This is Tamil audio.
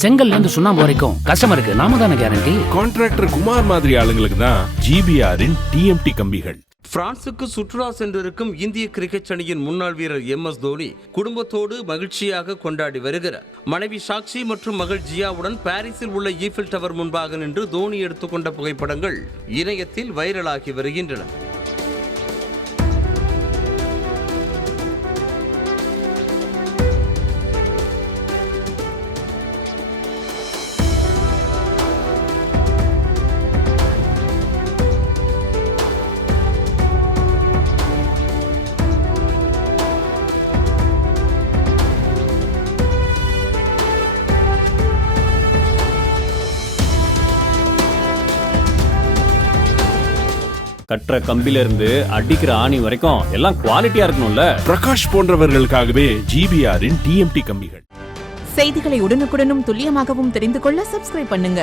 செங்கல்ல இருந்து சுண்ணாம்பு வரைக்கும் கஸ்டமருக்கு நாம தானே கேரண்டி. கான்ட்ராக்டர் குமார் மாதிரி ஆளுங்களுக்கு தான் ஜிபிஆரின் டிஎம்டி கம்பிகள். பிரான்சுக்கு சுற்றுலா சென்றிருக்கும் இந்திய கிரிக்கெட் அணியின் முன்னாள் வீரர் MS தோனி குடும்பத்தோடு மகிழ்ச்சியாக கொண்டாடி வருகிறார். மனைவி சாக்ஷி மற்றும் மகள் ஜியாவுடன் பாரிஸில் உள்ள ஈஃபில் டவர் முன்பாக நின்று தோனி எடுத்துக்கொண்ட புகைப்படங்கள் இணையத்தில் வைரலாகி வருகின்றன. கட்டுற கம்பில இருந்து அடிக்கிற ஆணி வரைக்கும் எல்லாம் குவாலிட்டியா இருக்கணும்ல. பிரகாஷ் போன்றவர்களுக்காகவே ஜிபிஆரின் டிஎம்டி கம்பிகள். செய்திகளை உடனுக்குடனும் துல்லியமாகவும் தெரிந்து கொள்ள சப்ஸ்கிரைப் பண்ணுங்க.